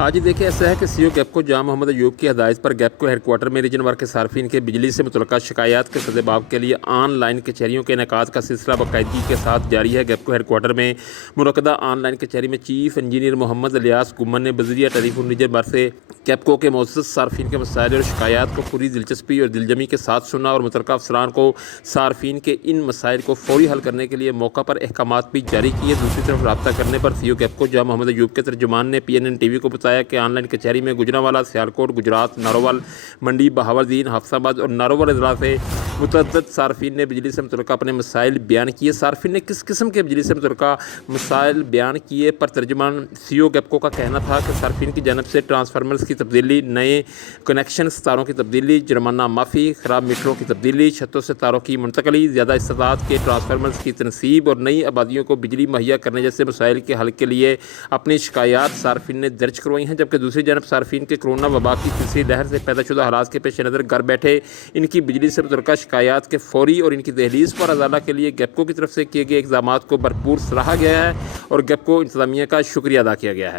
हाँ जी, देखिए ऐसा है कि सीईओ गैपको जहां मोहम्मद अयूब की हदायत पर गैपको हेडक्वार्टर में रीजन वार के सार्फिन के बिजली से मुतल्लका शिकायत के सद्देबाब के लिए ऑनलाइन कचहरियों के इनेकाद का सिलसिला बाकायदगी के साथ जारी है। गैपको हेडक्वार्टर में मुनक्कदा ऑनलाइन कचहरी में चीफ इंजीनियर मोहम्मद इलियास गुम्मन ने बजरिया टेलीफोन रीजन वार से गैपको के मौजूद सार्फिन के मसाइल और शिकायत को पूरी दिलचस्पी और दिलजमी के साथ सुना और मुतल्लका अफसरान को सार्फिन के इन मसाइल को फौरी हल करने के लिए मौका पर अहकामात भी जारी किए। दूसरी तरफ रब्ता करने पर सीईओ गैपको जहां मोहम्मद अयूब के तर्जुमान ने PNN TV को बताया कि ऑनलाइन कचहरी में गुजरांवाला, सियालकोट, गुजरात, नारोवाल, मंडी, बहावलदीन, हफ्साबाद और नारोवाल अजला से मुतअद्दिद सार्फिन ने बिजली से मुतल्लका अपने मसाइल बयान किए। सार्फिन ने किस किस्म के बिजली से मुतल्लका मसाइल बयान किए पर तर्जुमान सीईओ गैपको का कहना था कि सार्फिन की जानब से ट्रांसफार्मर्स की तब्दीली, नए कनेक्शन तारों की तब्दीली, जुर्माना माफ़ी, ख़राब मीटरों की तब्दीली, छतों से तारों की मुंतकली, ज़्यादा इस्तादाद के ट्रांसफार्मर्स की तनसीब और नई आबादियों को बिजली मुहैया करने जैसे मसाइल के हल के लिए अपनी शिकायत सार्फिन ने दर्ज करवाई हैं। जबकि दूसरी जानब सार्फिन के कोरोना वबा की तीसरी लहर से पैदा शुदा हालात के पेश नज़र घर बैठे इनकी बिजली से मुतल्लका शिकायत के फौरी और इनकी दहलीज पर अजाला के लिए गैपको की तरफ से किए गए इक़दामात को भरपूर सराहा गया है और गैपको इंतज़ामिया का शुक्रिया अदा किया गया है।